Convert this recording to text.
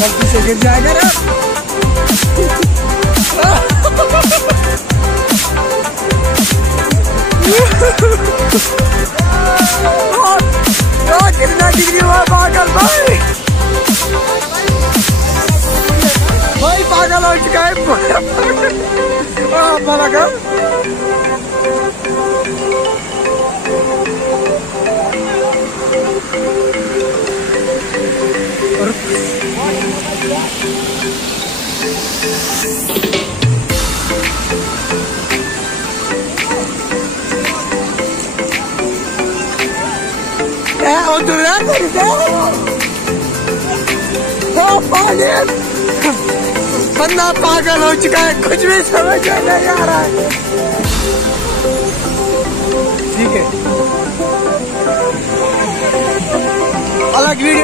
गलती से गिर जाएगा ना। कितना डिग्री हुआ पागल भाई, भाई पागल हो चुका है। भला का बंदा पागल हो चुका है, कुछ भी समझ नहीं आ रहा है। ठीक है, अलग वीडियो।